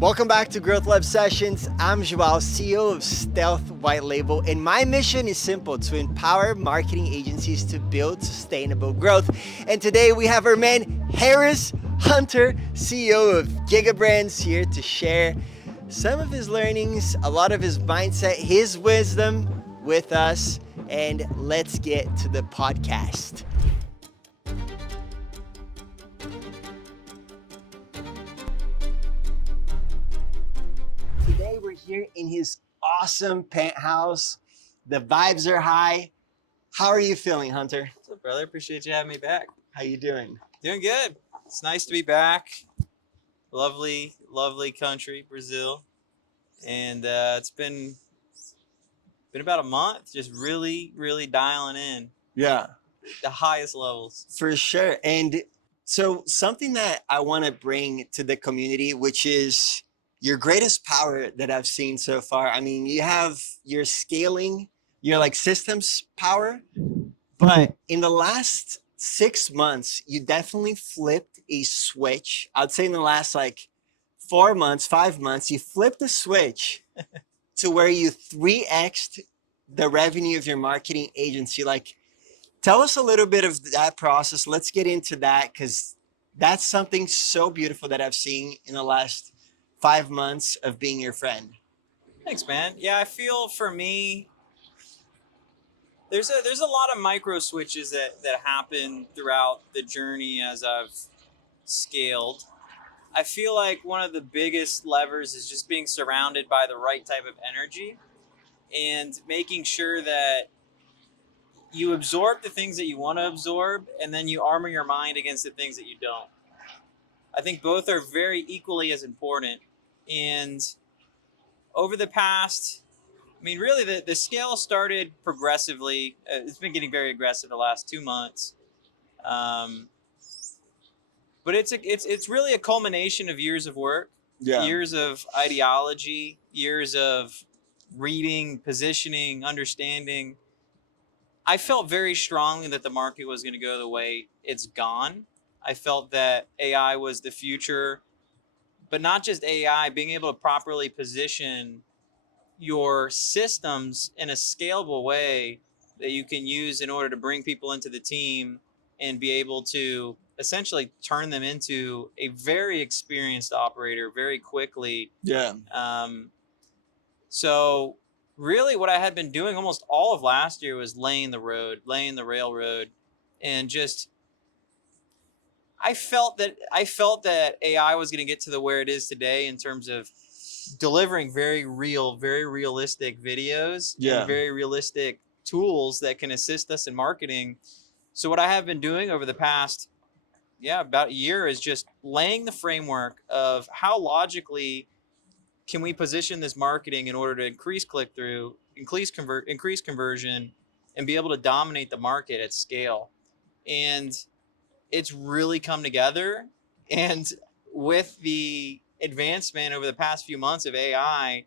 Welcome back to Growth Lab Sessions. I'm Joao, CEO of Stealth White Label, and my mission is simple: to empower marketing agencies to build sustainable growth. And today we have our man Harris Hunter, CEO of GigaBrands, here to share some of his learnings, a lot of his mindset, his wisdom with us. And let's get to the podcast. Today we're here in his awesome penthouse. The vibes are high. How are you feeling, Hunter? What's up, brother? Appreciate you having me back. How you doing? Doing good. It's nice to be back. Lovely, lovely country, Brazil. And it's been about a month, just really, really dialing in Yeah, the highest levels. for sure. And so something that I want to bring to the community, which is your greatest power that I've seen so far. I mean, you have your scaling, your like systems power, but in the last 6 months, you definitely flipped a switch. I'd say in the last like 4 months, 5 months, you flipped the switch to where you 3x'd the revenue of your marketing agency. Like, tell us a little bit of that process. Let's get into that, because that's something so beautiful that I've seen in the last 5 months of being your friend. Thanks, man. Yeah, I feel for me, there's a lot of micro switches that happen throughout the journey as I've scaled. I feel like one of the biggest levers is just being surrounded by the right type of energy and making sure that you absorb the things that you want to absorb, and then you armor your mind against the things that you don't. I think both are very equally as important. And over the past, I mean, really the scale started progressively. It's been getting very aggressive the last 2 months. But it's really a culmination of years of work, years of ideology, years of reading, positioning, understanding. I felt very strongly that the market was going to go the way it's gone. I felt that AI was the future, but not just AI, being able to properly position your systems in a scalable way that you can use in order to bring people into the team and be able to essentially turn them into a very experienced operator very quickly. Yeah. So really what I had been doing almost all of last year was laying the railroad, and just I felt that AI was going to get to the where it is today in terms of delivering very real, very realistic videos and very realistic tools that can assist us in marketing. So what I have been doing over the past about a year is just laying the framework of how logically can we position this marketing in order to increase click-through, increase conversion, and be able to dominate the market at scale. And it's really come together. And with the advancement over the past few months of AI,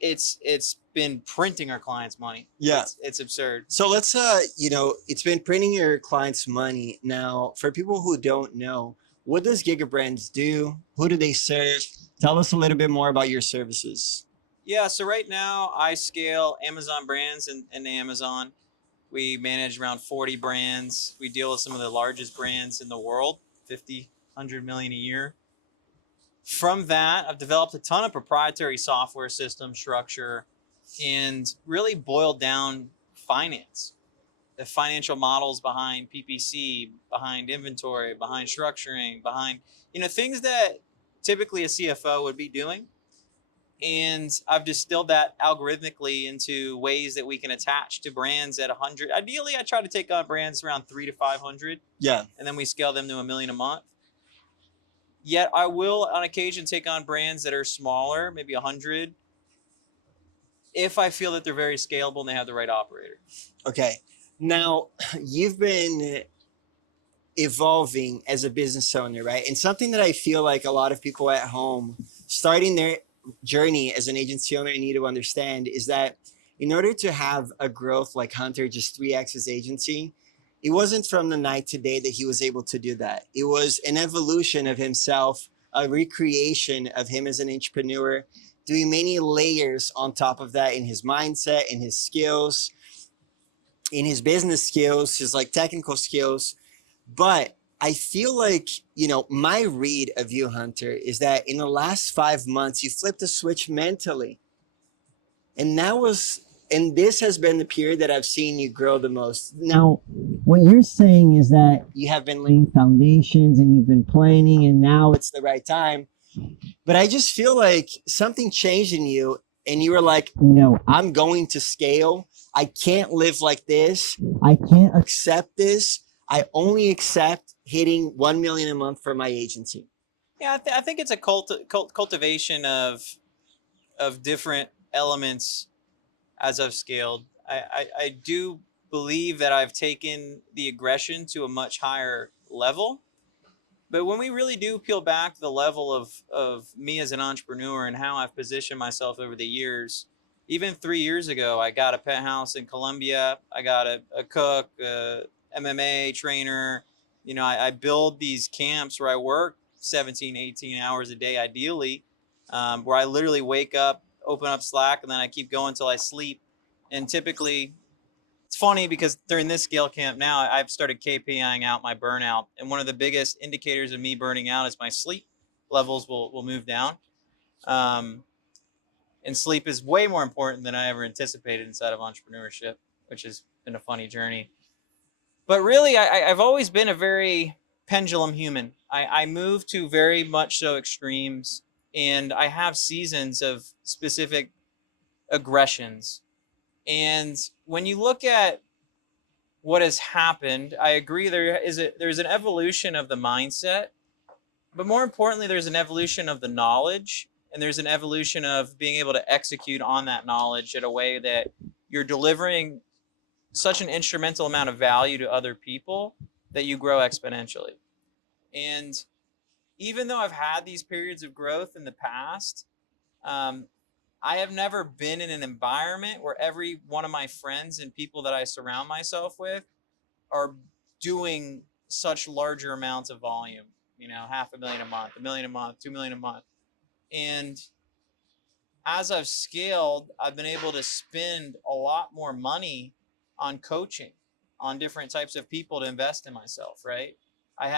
it's been printing our clients money. Yeah. It's absurd. So let's, it's been printing your clients' money. Now, for people who don't know, what does GigaBrands do? Who do they serve? Tell us a little bit more about your services. Yeah, so right now I scale Amazon brands and Amazon. We manage around 40 brands. We deal with some of the largest brands in the world, 50, 100 million a year. From that, I've developed a ton of proprietary software system structure and really boiled down finance, the financial models behind PPC, behind inventory, behind structuring, behind, things that typically a CFO would be doing. And I've distilled that algorithmically into ways that we can attach to brands at 100. Ideally, I try to take on brands around 300 to 500. Yeah. And then we scale them to $1 million a month. Yet I will, on occasion, take on brands that are smaller, maybe 100, if I feel that they're very scalable and they have the right operator. Okay. Now, you've been evolving as a business owner, right? And something that I feel like a lot of people at home starting their journey as an agency owner need to understand is that in order to have a growth like Hunter just 3x his agency, it wasn't from the night to day that he was able to do that. It was an evolution of himself a recreation of him as an entrepreneur, doing many layers on top of that in his mindset, in his skills, in his business skills, his like technical skills. But I feel like, my read of you, Hunter, is that in the last 5 months, you flipped a switch mentally. And and this has been the period that I've seen you grow the most. Now, what you're saying is that you have been laying foundations and you've been planning, and now it's the right time. But I just feel like something changed in you, and you were like, no, I'm going to scale. I can't live like this. I can't accept this. I only accept hitting 1 million a month for my agency. Yeah, I think it's a cultivation of different elements as I've scaled. I do believe that I've taken the aggression to a much higher level. But when we really do peel back the level of me as an entrepreneur and how I've positioned myself over the years, even 3 years ago, I got a penthouse in Colombia. I got a cook, MMA trainer. I build these camps where I work 17, 18 hours a day, ideally, where I literally wake up, open up Slack, and then I keep going until I sleep. And typically, it's funny because during this scale camp now, I've started KPIing out my burnout. And one of the biggest indicators of me burning out is my sleep levels will move down. Um, and sleep is way more important than I ever anticipated inside of entrepreneurship, which has been a funny journey. But really, I've always been a very pendulum human. I move to very much so extremes, and I have seasons of specific aggressions. And when you look at what has happened, I agree there's an evolution of the mindset, but more importantly, there's an evolution of the knowledge, and there's an evolution of being able to execute on that knowledge in a way that you're delivering such an instrumental amount of value to other people that you grow exponentially. And even though I've had these periods of growth in the past, um, I have never been in an environment where every one of my friends and people that I surround myself with are doing such larger amounts of volume, 500,000 a month, 1 million a month, 2 million a month. And as I've scaled, I've been able to spend a lot more money on coaching, on different types of people to invest in myself, right? I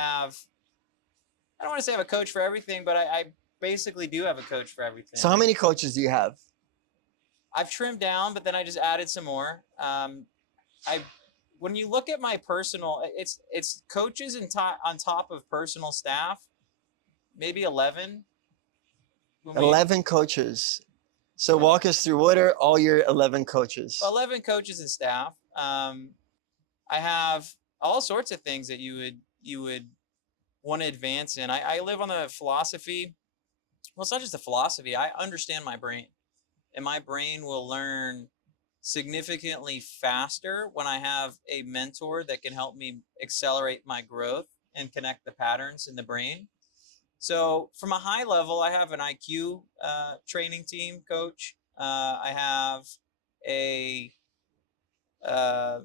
don't want to say I have a coach for everything, but I basically do have a coach for everything. So, how many coaches do you have? I've trimmed down, but then I just added some more. I When you look at my personal, it's coaches on top of personal staff, maybe 11. 11 coaches. So walk us through, what are all your 11 coaches? 11 coaches and staff. I have all sorts of things that you would want to advance in. I live on the philosophy. Well, it's not just a philosophy. I understand my brain, and my brain will learn significantly faster when I have a mentor that can help me accelerate my growth and connect the patterns in the brain. So, from a high level, I have an IQ training team coach. I have a uh,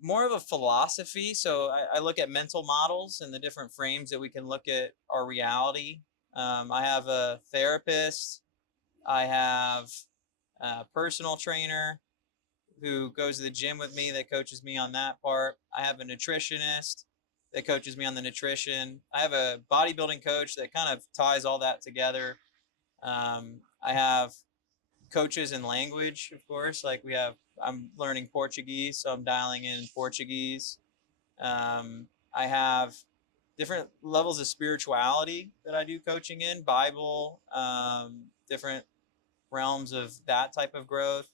more of a philosophy. So, I look at mental models and the different frames that we can look at our reality. I have a therapist. I have a personal trainer who goes to the gym with me that coaches me on that part. I have a nutritionist that coaches me on the nutrition. I have a bodybuilding coach that kind of ties all that together. I have coaches in language, of course. I'm learning Portuguese, so I'm dialing in Portuguese. I have different levels of spirituality that I do coaching in, Bible, different realms of that type of growth.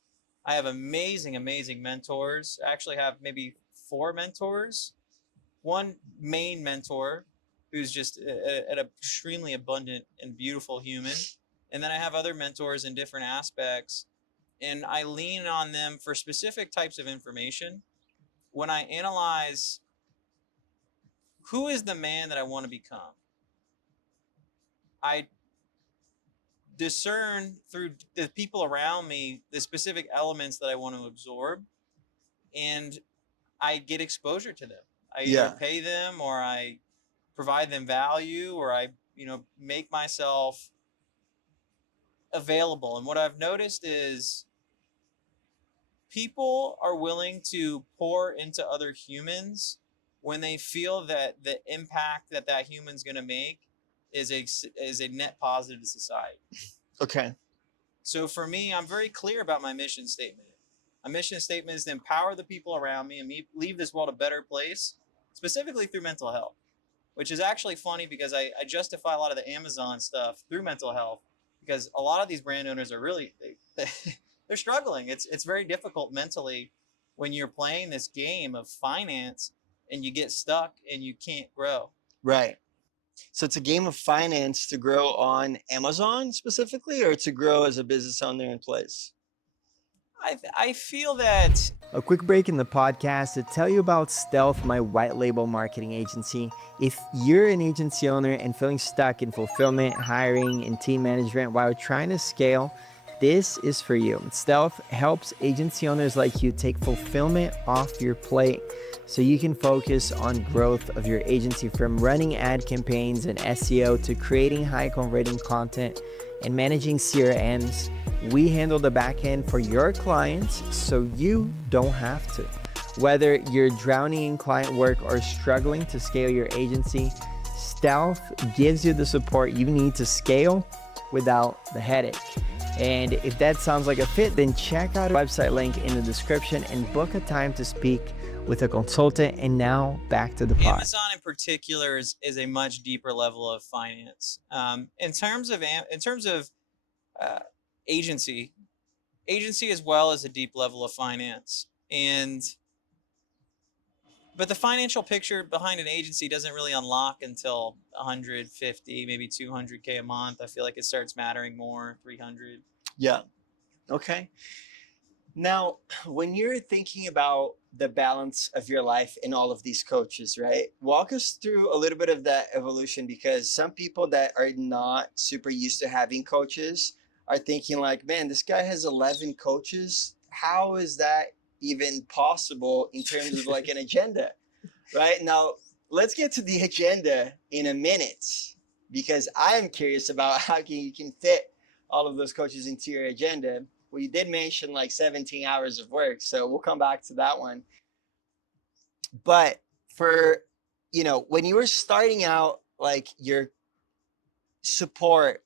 I have amazing, amazing mentors. I actually have maybe 4 mentors. One main mentor who's just an extremely abundant and beautiful human. And then I have other mentors in different aspects. And I lean on them for specific types of information. When I analyze who is the man that I want to become, I discern through the people around me the specific elements that I want to absorb, and I get exposure to them. I either pay them, or I provide them value, or I make myself available. And what I've noticed is people are willing to pour into other humans when they feel that the impact that that human's going to make is a net positive to society. Okay. So for me, I'm very clear about my mission statement. My mission statement is to empower the people around me and leave this world a better place, specifically through mental health, which is actually funny because I justify a lot of the Amazon stuff through mental health because a lot of these brand owners are really they're struggling. It's very difficult mentally when you're playing this game of finance and you get stuck and you can't grow. Right. So it's a game of finance to grow on Amazon specifically, or to grow as a business owner in place? I feel that A quick break in the podcast to tell you about Stealth, my white label marketing agency. If you're an agency owner and feeling stuck in fulfillment, hiring, and team management while trying to scale, this is for you. Stealth helps agency owners like you take fulfillment off your plate so you can focus on growth of your agency, from running ad campaigns and SEO to creating high converting content and managing CRMs. We handle the back end for your clients so you don't have to. Whether you're drowning in client work or struggling to scale your agency, Stealth gives you the support you need to scale without the headache. And if that sounds like a fit, then check out our website link in the description and book a time to speak with a consultant. And now back to the pod. Amazon in particular is a much deeper level of finance. In terms of agency as well as a deep level of finance. But the financial picture behind an agency doesn't really unlock until 150, maybe 200K a month. I feel like it starts mattering more, 300. Yeah. Okay. Now, when you're thinking about the balance of your life in all of these coaches, right? Walk us through a little bit of that evolution, because some people that are not super used to having coaches are thinking like, man, this guy has 11 coaches. How is that even possible in terms of like an agenda, right? Now, let's get to the agenda in a minute, because I'm curious about how you can fit all of those coaches into your agenda. Well, you did mention like 17 hours of work, so we'll come back to that one. But for, when you were starting out, like your support,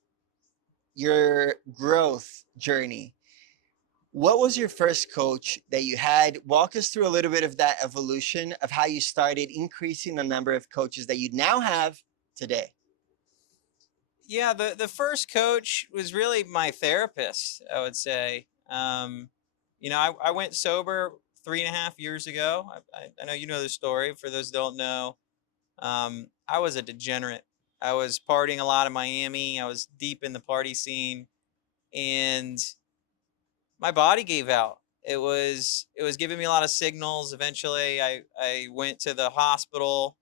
your growth journey, what was your first coach that you had? Walk us through a little bit of that evolution of how you started increasing the number of coaches that you now have today. Yeah, the first coach was really my therapist, I would say. I went sober 3.5 years ago. I know you know the story. For those who don't know, I was a degenerate. I was partying a lot in Miami. I was deep in the party scene, and my body gave out. It was giving me a lot of signals. Eventually, I went to the hospital.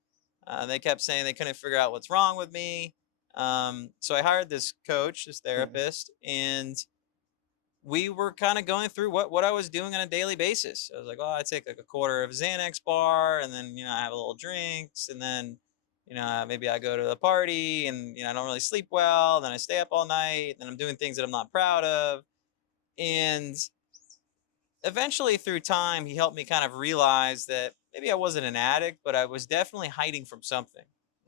They kept saying they couldn't figure out what's wrong with me. So I hired this coach, this therapist, and we were kind of going through what I was doing on a daily basis. I was like, oh, I take like a quarter of a Xanax bar, and then I have a little drinks, and then maybe I go to the party, and I don't really sleep well. And then I stay up all night, and I'm doing things that I'm not proud of. And eventually, through time, he helped me kind of realize that maybe I wasn't an addict, but I was definitely hiding from something.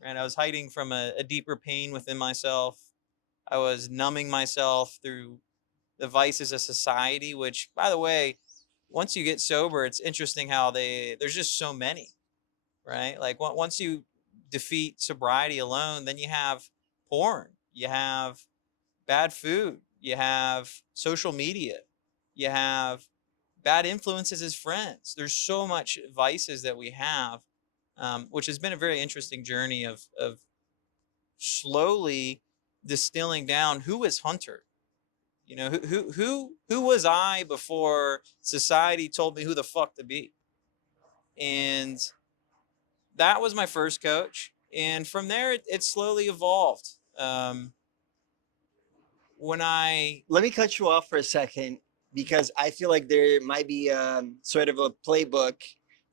Right? I was hiding from a deeper pain within myself. I was numbing myself through the vices of society, which, by the way, once you get sober, it's interesting how there's just so many, right? Like once you defeat sobriety alone, then you have porn, you have bad food, you have social media, you have bad influences as friends. There's so much vices that we have, which has been a very interesting journey of slowly distilling down who is Hunter. Who was I before society told me who the fuck to be? And that was my first coach. And from there, it slowly evolved. Let me cut you off for a second, because I feel like there might be sort of a playbook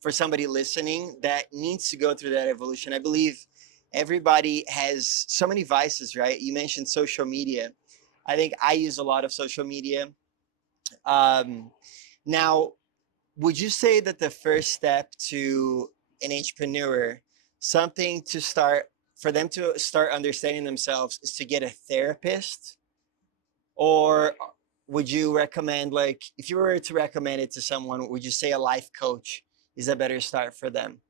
for somebody listening that needs to go through that evolution. I believe everybody has so many vices, right? You mentioned social media. I think I use a lot of social media. Um, Now, would you say that the first step to an entrepreneur, something to start for them to start understanding themselves, is to get a therapist? Or would you recommend, like, if you were to recommend it to someone, would you say a life coach is a better start for them?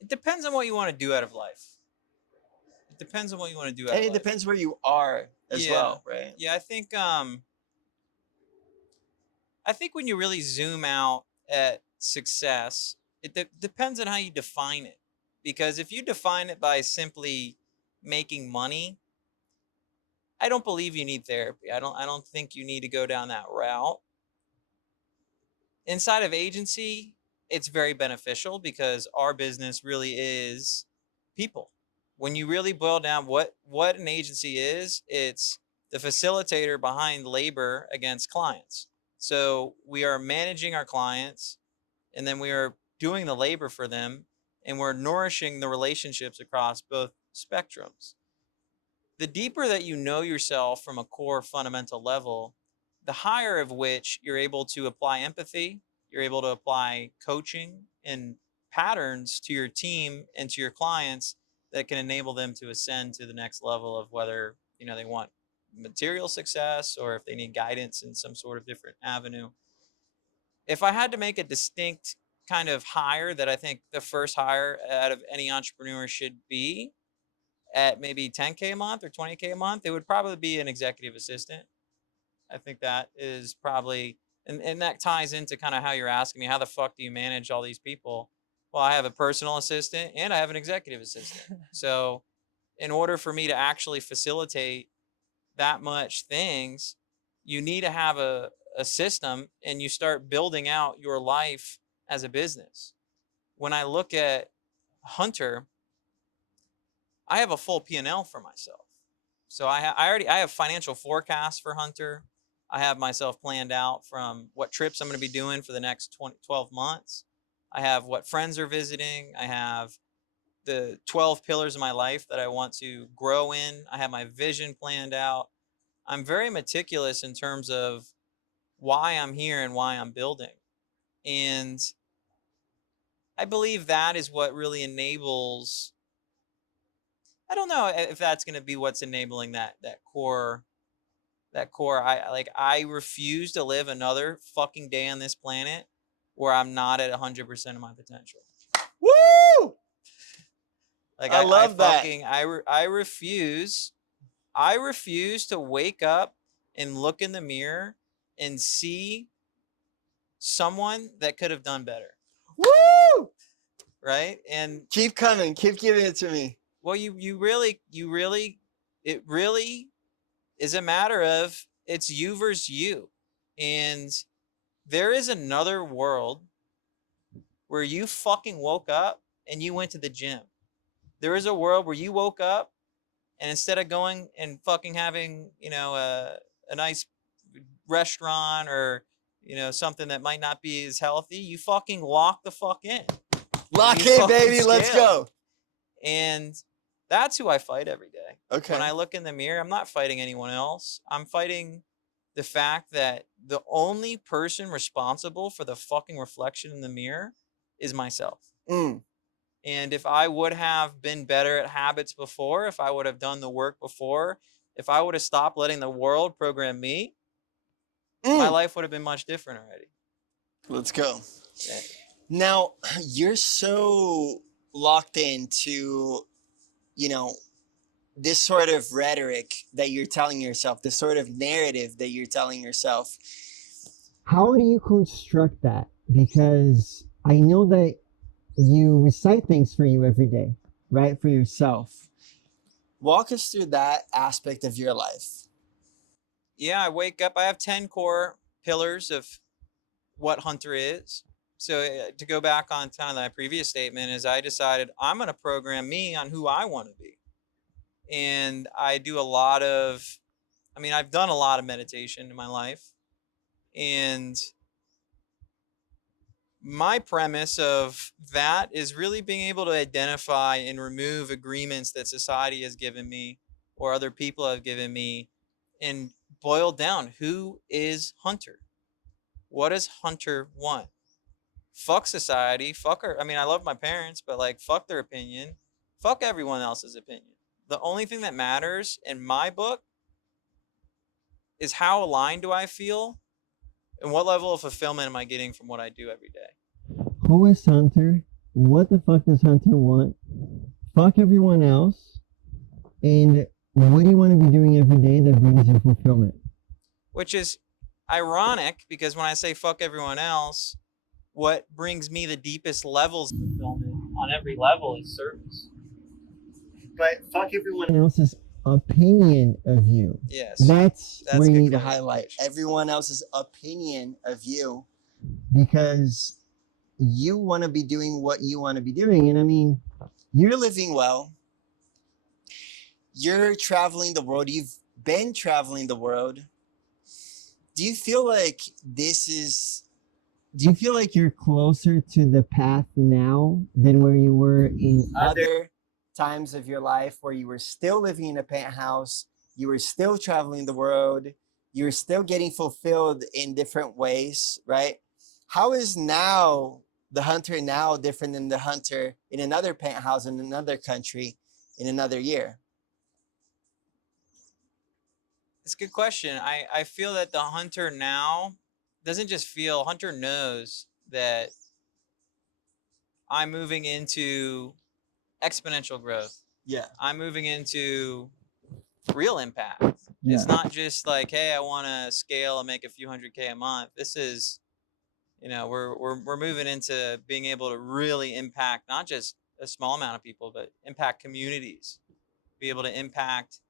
It depends on what you want to do out of life. It depends on what you want to do out And of it life. depends where you are as Yeah. well, right? Yeah, I think when you really zoom out at success, it depends on how you define it. Because if you define it by simply making money, I don't believe you need therapy. I don't think you need to go down that route. Inside of agency, it's very beneficial because our business really is people. When you really boil down what an agency is, it's the facilitator behind labor against clients. So we are managing our clients, and then we are doing the labor for them, and we're nourishing the relationships across both spectrums. The deeper that you know yourself from a core fundamental level, the higher of which you're able to apply empathy, you're able to apply coaching and patterns to your team and to your clients that can enable them to ascend to the next level of whether, they want material success or if they need guidance in some sort of different avenue. If I had to make a distinct kind of hire that I think the first hire out of any entrepreneur should be, at maybe 10K a month or 20K a month, it would probably be an executive assistant. I think that is probably, and that ties into kind of how you're asking me, how the fuck do you manage all these people? Well, I have a personal assistant and I have an executive assistant. So, in order for me to actually facilitate that much things, you need to have a system and you start building out your life as a business. When I look at Hunter, I have a full P&L for myself. So I have financial forecasts for Hunter. I have myself planned out from what trips I'm going to be doing for the next 12 months. I have what friends are visiting. I have the 12 pillars of my life that I want to grow in. I have my vision planned out. I'm very meticulous in terms of why I'm here and why I'm building. And I believe that is what really enables. I don't know if that's going to be what's enabling that core. I refuse to live another fucking day on this planet where I'm not at 100% of my potential. Woo! Like I I love that. fucking I refuse to wake up and look in the mirror and see someone that could have done better, Woo! right? And Keep coming. Keep giving it to me. well, it really is a matter of it's you versus you. And there is another world where you fucking woke up and you went to the gym. There is a world where you woke up and instead of going and fucking having, a nice restaurant or, something that might not be as healthy, you fucking lock the fuck in and Lock you in, fucking baby. Let's scale. go. And that's who I fight every day. Okay. When I look in the mirror, I'm not fighting anyone else. I'm fighting the fact that the only person responsible for the fucking reflection in the mirror is myself. Mm. And if I would have been better at habits before, if I would have done the work before, if I would have stopped letting the world program me, my life would have been much different already. Let's go. Yeah. Now, you're so locked into, you know, this sort of rhetoric that you're telling yourself, this sort of narrative that you're telling yourself. How do you construct that? Because I know that you recite things for you every day, right? For yourself. Walk us through that aspect of your life. Yeah, I wake up, I have 10 core pillars of what Hunter is. So to go back on kind of that previous statement is I decided I'm going to program me on who I want to be. And I do I've done a lot of meditation in my life. And my premise of that is really being able to identify and remove agreements that society has given me or other people have given me and boil down who is Hunter? What does Hunter want? Fuck society. Fuck her. I mean, I love my parents, but like, fuck their opinion. Fuck everyone else's opinion. The only thing that matters in my book is how aligned do I feel and what level of fulfillment am I getting from what I do every day. Who is Hunter? What the fuck does Hunter want? Fuck everyone else. And what do you want to be doing every day that brings you fulfillment? Which is ironic because when I say fuck everyone else, what brings me the deepest levels of fulfillment on every level is service. But fuck everyone else's opinion of you. Yes. That's where you good need to clarification. highlight everyone else's opinion of you. because you want to be doing what you want to be doing. And I mean, You're living well. You're traveling the world. You've been traveling the world. Do you feel like do you feel like you're closer to the path now than where you were in other times of your life where you were still living in a penthouse, you were still traveling the world, you were still getting fulfilled in different ways, right? How is now the Hunter now different than the Hunter in another penthouse in another country in another year? It's a good question. I feel that the Hunter now doesn't just feel, Hunter knows that I'm moving into exponential growth. Yeah. I'm moving into real impact. Yeah. It's not just like, hey, I want to scale and make a few $100K a month. This is, we're moving into being able to really impact not just a small amount of people, but impact communities, be able to impact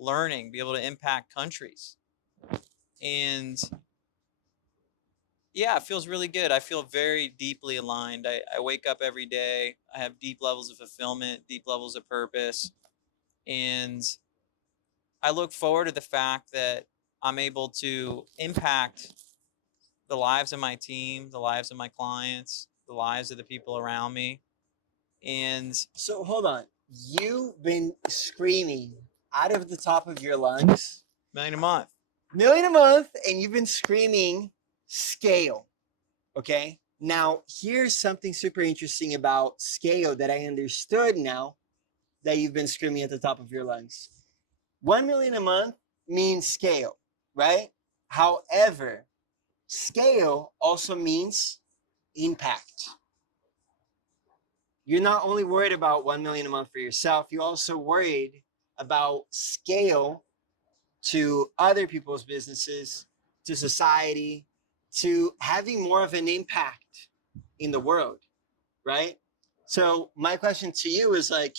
learning, be able to impact countries. And yeah, it feels really good. I feel very deeply aligned. I wake up every day. I have deep levels of fulfillment, deep levels of purpose. And I look forward to the fact that I'm able to impact the lives of my team, the lives of my clients, the lives of the people around me. And So hold on. You've been screaming out of the top of your lungs, million a month. million a month, and you've been screaming scale. Okay. Now, here's something super interesting about scale that I understood now that you've been screaming at the top of your lungs. 1 million a month means scale, right? However, scale also means impact. You're not only worried about 1 million a month for yourself, you're also worried about scale to other people's businesses, to society, to having more of an impact in the world, right? So my question to you is like,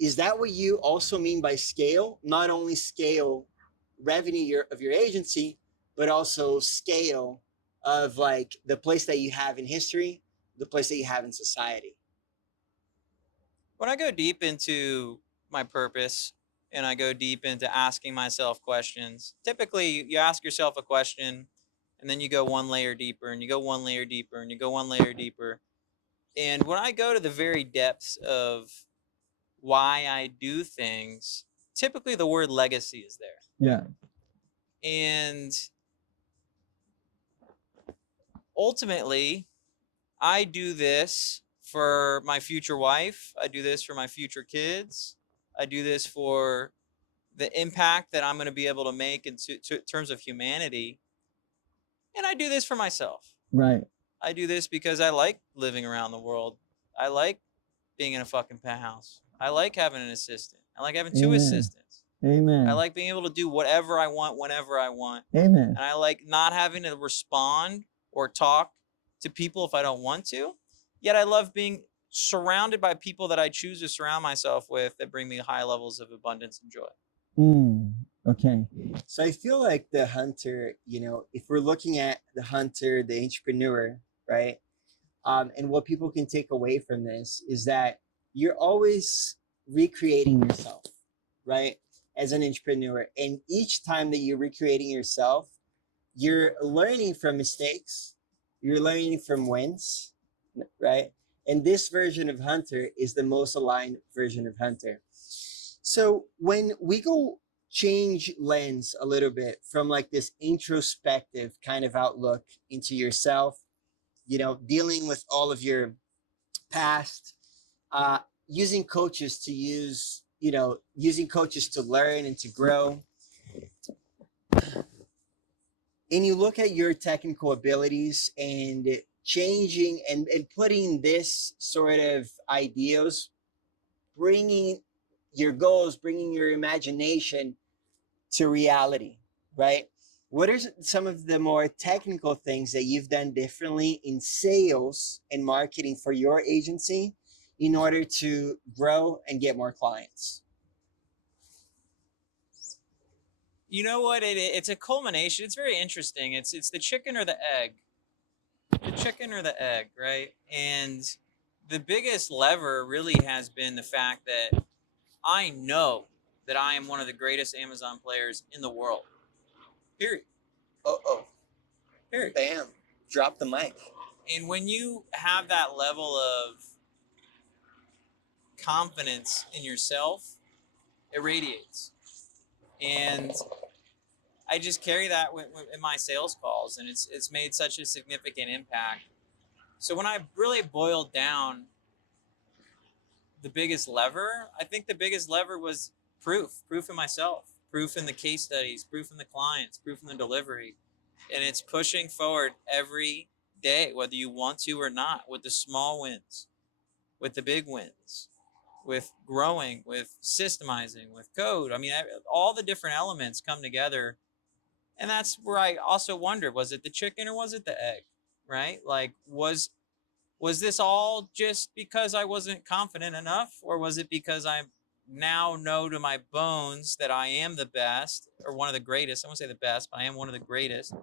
is that what you also mean by scale? Not only scale revenue of your agency, but also scale of like the place that you have in history, the place that you have in society. When I go deep into my purpose and I go deep into asking myself questions, typically you ask yourself a question and then you go one layer deeper and you go one layer deeper and you go one layer deeper. And when I go to the very depths of why I do things, typically the word legacy is there. yeah. And ultimately, I do this for my future wife. I do this for my future kids. I do this for the impact that I'm going to be able to make in terms of humanity. And I do this for myself. Right. I do this because I like living around the world. I like being in a fucking penthouse. I like having an assistant. I like having two Amen. assistants. Amen. I like being able to do whatever I want whenever I want. Amen. And I like not having to respond or talk to people if I don't want to. Yet I love being surrounded by people that I choose to surround myself with that bring me high levels of abundance and joy. Okay. So I feel like the hunter, if we're looking at the hunter, the entrepreneur, right? And what people can take away from this is that you're always recreating yourself, right? As an entrepreneur. And each time that you're recreating yourself, you're learning from mistakes, You're learning from wins, right? And this version of Hunter is the most aligned version of Hunter. So when we go change lens a little bit from like this introspective kind of outlook into yourself, dealing with all of your past, uh, using coaches to using coaches to learn and to grow, and you look at your technical abilities and changing and putting this sort of ideas, bringing your goals, bringing your imagination to reality, right? What are some of the more technical things that you've done differently in sales and marketing for your agency in order to grow and get more clients? You know what? It's a culmination. It's very interesting. It's the chicken or the egg. The chicken or the egg, right? And the biggest lever really has been the fact that I know that I am one of the greatest Amazon players in the world. Period. Oh, Period. bam, drop the mic. And when you have that level of confidence in yourself, it radiates. And I just carry that in my sales calls, and it's made such a significant impact. So when I really boiled down the biggest lever, I think the biggest lever was proof in myself, proof in the case studies, proof in the clients, proof in the delivery. And it's pushing forward every day, whether you want to or not, with the small wins, with the big wins, with growing, with systemizing, with code. I mean, all the different elements come together. And that's where I also wondered, was it the chicken or was it the egg? Right? Like, was this all just because I wasn't confident enough, or was it because I now know to my bones that I am the best or one of the greatest? I won't say the best, but I am one of the greatest,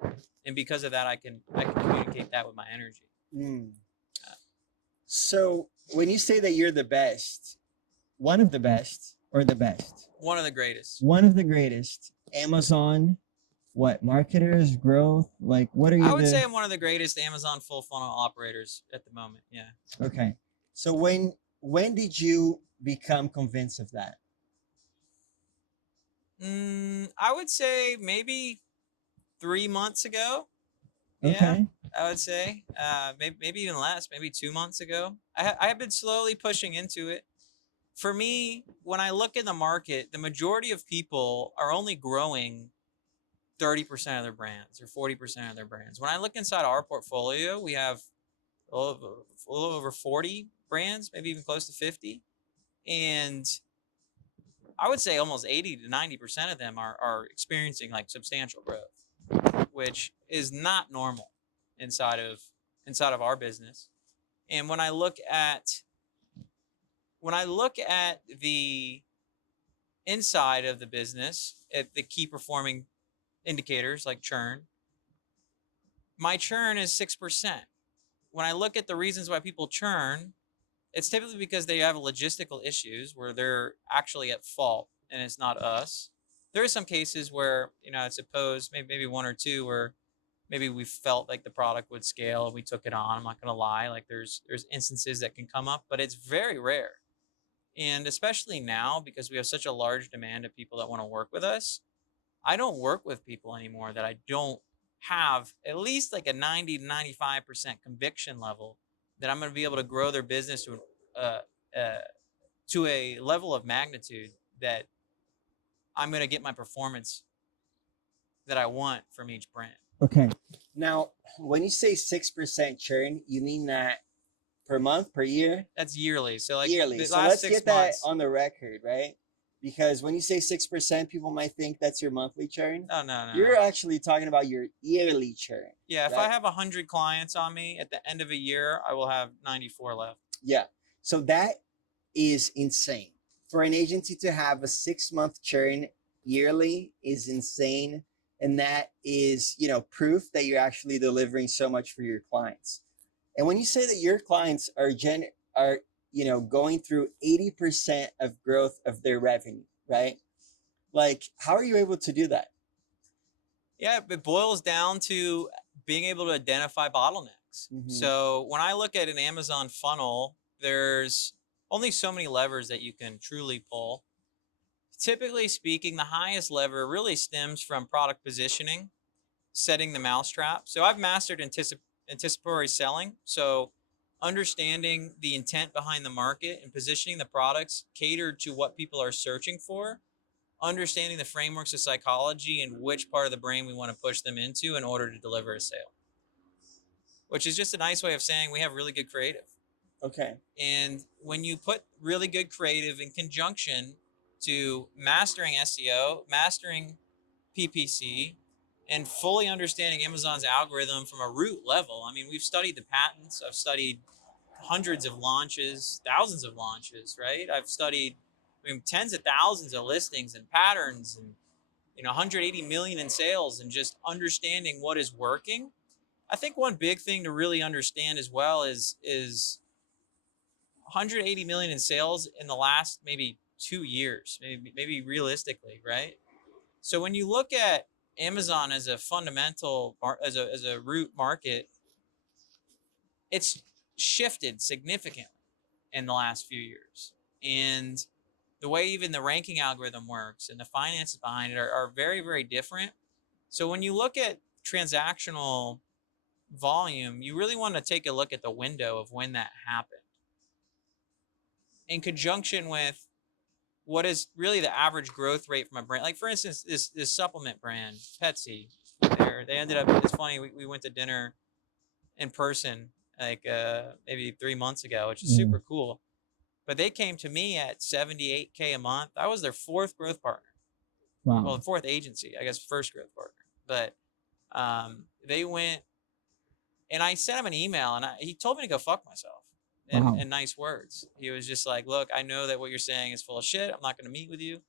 and because of that, I can communicate that with my energy. Mm. So when you say that you're the best, one of the best, or the best, One of the greatest. one of the greatest, Amazon, what, marketers, growth, like what are you? I would say I'm one of the greatest Amazon full funnel operators at the moment. Yeah. Okay. So when did you become convinced of that? I would say maybe 3 months ago. Yeah, Okay. I would say maybe even less, maybe 2 months ago. I have been slowly pushing into it. For me, when I look in the market, the majority of people are only growing 30% of their brands or 40% of their brands. When I look inside our portfolio, we have a little over 40 brands, maybe even close to 50. And I would say almost 80 to 90% of them are experiencing like substantial growth, which is not normal inside of our business. And when I look at the inside of the business, at the key performing indicators like churn, my churn is 6%. When I look at the reasons why people churn, it's typically because they have logistical issues where they're actually at fault and it's not us. There are some cases where, I suppose maybe one or two where maybe we felt like the product would scale and we took it on. I'm not going to lie. Like there's instances that can come up, but it's very rare. And especially now, because we have such a large demand of people that want to work with us, I don't work with people anymore that I don't have at least like a 90 to 95% conviction level that I'm going to be able to grow their business to a level of magnitude that I'm going to get my performance that I want from each brand. Okay. Now, when you say 6% churn, you mean that per month, per year? That's yearly. So like yearly. The So last let's 6 get months, that on the record, right? Because when you say 6%, people might think that's your monthly churn. Oh, no. You're actually talking about your yearly churn. Yeah, if right? I have 100 clients on me at the end of a year, I will have 94 left. Yeah. So that is insane. For an agency to have a 6-month churn yearly is insane. And that is, proof that you're actually delivering so much for your clients. And when you say that your clients are going through 80% of growth of their revenue, right? Like, how are you able to do that? Yeah, it boils down to being able to identify bottlenecks. things. Mhm. So when I look at an Amazon funnel, there's only so many levers that you can truly pull. Typically speaking, the highest lever really stems from product positioning, setting the mousetrap. So I've mastered anticipatory selling. So understanding the intent behind the market and positioning the products catered to what people are searching for, understanding the frameworks of psychology and which part of the brain we want to push them into in order to deliver a sale, which is just a nice way of saying we have really good creative. Okay. And when you put really good creative in conjunction to mastering SEO, mastering PPC, and fully understanding Amazon's algorithm from a root level. I mean, we've studied the patents. I've studied hundreds of launches, thousands of launches, right? I've studied tens of thousands of listings and patterns and 180 million in sales, and just understanding what is working. I think one big thing to really understand as well is 180 million in sales in the last maybe 2 years, maybe realistically, right? So when you look at Amazon as a fundamental, as a root market, it's shifted significantly in the last few years. And the way even the ranking algorithm works and the finances behind it are very, very different. So when you look at transactional volume, you really want to take a look at the window of when that happened in conjunction with what is really the average growth rate from a brand. Like for instance, this supplement brand, Pepsi, they ended up, it's funny, we went to dinner in person like maybe 3 months ago, which is super cool. But they came to me at 78K a month. I was their fourth growth partner. Wow. Well, the fourth agency, I guess, first growth partner. But they went, and I sent him an email, and he told me to go fuck myself in nice words. He was just like, look, I know that what you're saying is full of shit. I'm not going to meet with you.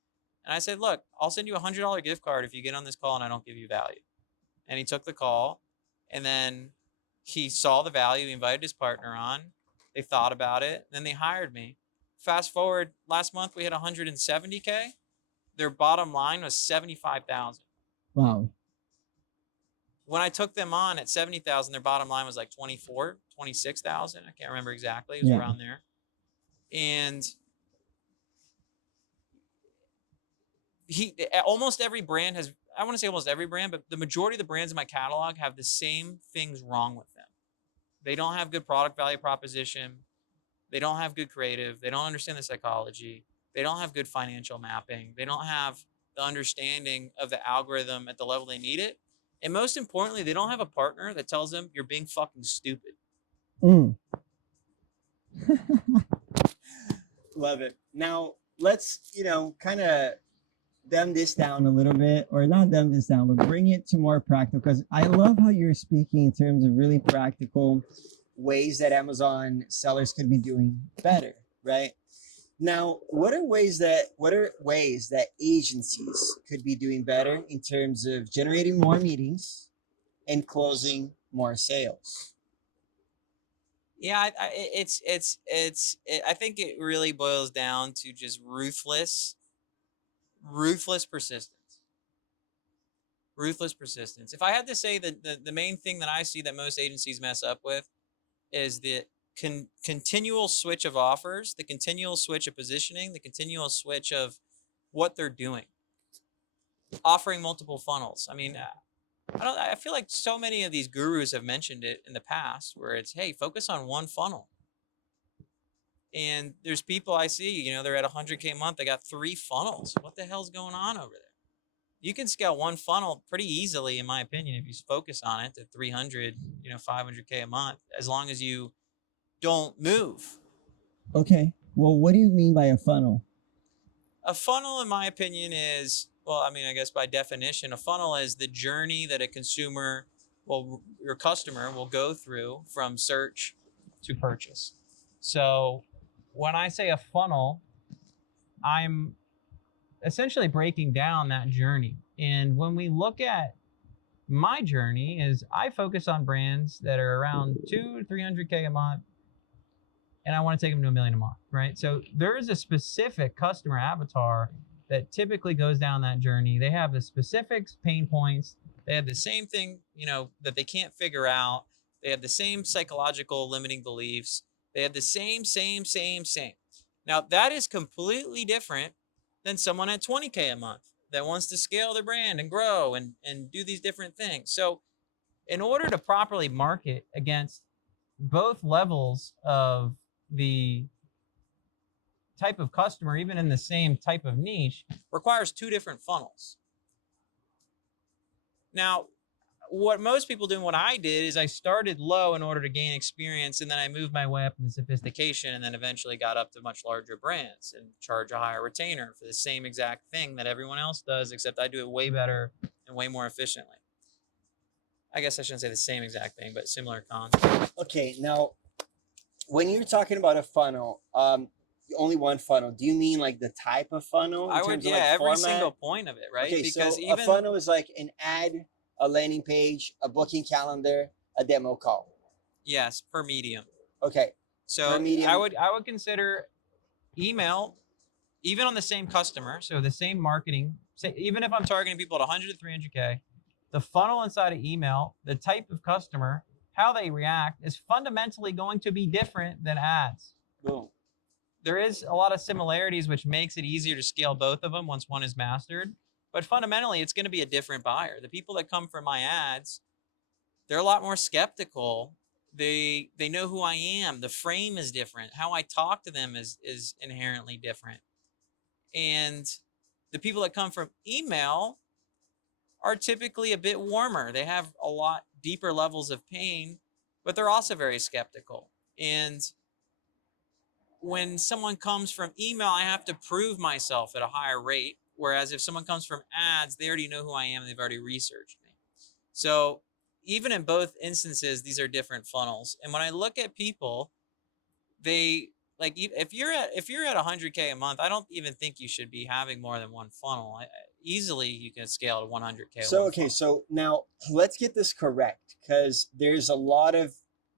And I said, look, I'll send you $100 gift card if you get on this call and I don't give you value. And he took the call, and then he saw the value. He invited his partner on. They thought about it. Then they hired me. Fast forward, last month we had 170K. Their bottom line was 75,000. Wow. When I took them on at 70,000, their bottom line was like 26,000. I can't remember exactly. It was around there. And almost every brand has, I want to say almost every brand, but the majority of the brands in my catalog have the same things wrong with them. They don't have good product value proposition. They don't have good creative. They don't understand the psychology. They don't have good financial mapping. They don't have the understanding of the algorithm at the level they need it. And most importantly, they don't have a partner that tells them you're being fucking stupid. Love it. Now let's, kind of dumb this down a little bit, or not dumb this down, but bring it to more practical, because I love how you're speaking in terms of really practical ways that Amazon sellers could be doing better, right? Now, what are ways that agencies could be doing better in terms of generating more meetings and closing more sales? Yeah, I think it really boils down to just ruthless persistence. Ruthless persistence. If I had to say that the main thing that I see that most agencies mess up with is the continual switch of offers, the continual switch of positioning, the continual switch of what they're doing. Offering multiple funnels. I mean, I feel like so many of these gurus have mentioned it in the past where it's, hey, focus on one funnel. And there's people I see, they're at 100K a month. They got 3 funnels. What the hell's going on over there? You can scale one funnel pretty easily, in my opinion, if you focus on it to 300, 500K a month, as long as you don't move. Okay. Well, what do you mean by a funnel? A funnel, in my opinion, is, well, I mean, I guess by definition, a funnel is the journey that a consumer, well, your customer will go through from search to purchase. So when I say a funnel, I'm essentially breaking down that journey. And when we look at my journey, is I focus on brands that are around 200 to 300K a month, and I want to take them to $1 million a month, right? So there is a specific customer avatar that typically goes down that journey. They have the specific pain points. They have the same thing, that they can't figure out. They have the same psychological limiting beliefs. They have the same. Now, that is completely different than someone at 20K a month that wants to scale their brand and grow and do these different things. So, in order to properly market against both levels of the type of customer, even in the same type of niche, requires two different funnels. Now, what most people do and what I did is I started low in order to gain experience, and then I moved my way up in sophistication, and then eventually got up to much larger brands and charge a higher retainer for the same exact thing that everyone else does, except I do it way better and way more efficiently. I guess I shouldn't say the same exact thing, but similar concept. Okay, now when you're talking about a funnel, only one funnel, do you mean like the type of funnel? I would, yeah, like every single point of it, right? Okay, because so even a funnel is like an ad, a landing page, a booking calendar, a demo call. Yes, per medium. Okay. So I would consider email, even on the same customer, so the same marketing, say, even if I'm targeting people at 100 to 300K, the funnel inside of email, the type of customer, how they react is fundamentally going to be different than ads. Boom. There is a lot of similarities, which makes it easier to scale both of them once one is mastered. But fundamentally, it's going to be a different buyer. The people that come from my ads, they're a lot more skeptical. They know who I am. The frame is different. How I talk to them is inherently different. And the people that come from email are typically a bit warmer. They have a lot deeper levels of pain, but they're also very skeptical. And when someone comes from email, I have to prove myself at a higher rate. Whereas if someone comes from ads, they already know who I am and they've already researched me. So even in both instances, these are different funnels. And when I look at people, they like, if you're at 100K a month, I don't even think you should be having more than one funnel. Easily you can scale to 100K. So, okay. So now let's get this correct, because there's a lot of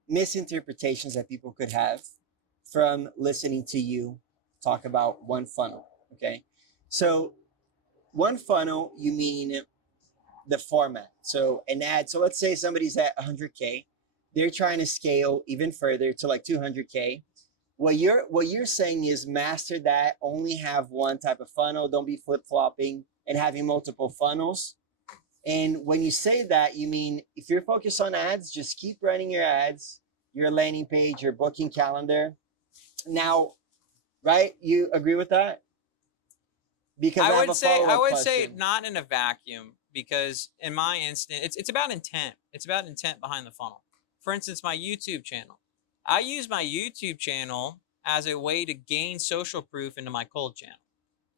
misinterpretations that people could have from listening to you talk about one funnel. Okay. So one funnel, you mean the format. So an ad. So let's say somebody's at 100K. They're trying to scale even further to like 200K. What you're saying is master that, only have one type of funnel. Don't be flip-flopping and having multiple funnels. And when you say that, you mean if you're focused on ads, just keep running your ads, your landing page, your booking calendar. Now, right? You agree with that? Because I would say not in a vacuum, because in my instance, it's about intent. It's about intent behind the funnel. For instance, my YouTube channel. I use my YouTube channel as a way to gain social proof into my cold channel.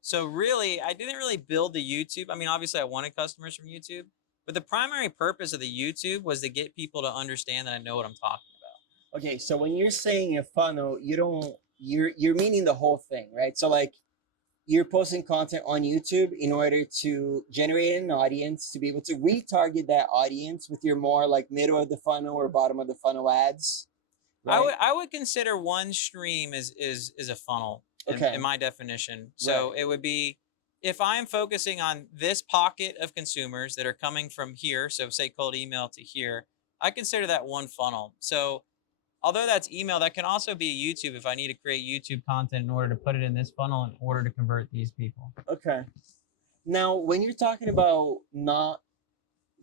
So really, I didn't really build the YouTube. I mean, obviously I wanted customers from YouTube, but the primary purpose of the YouTube was to get people to understand that I know what I'm talking about. Okay, so when you're saying a funnel, you're meaning the whole thing, right? So like, you're posting content on YouTube in order to generate an audience, to be able to retarget that audience with your more like middle of the funnel or bottom of the funnel ads. Right? I would consider one stream is a funnel in my definition. So It would be, if I'm focusing on this pocket of consumers that are coming from here, so say cold email to here, I consider that one funnel. So although that's email, that can also be YouTube if I need to create YouTube content in order to put it in this funnel in order to convert these people. Okay. Now, when you're talking about not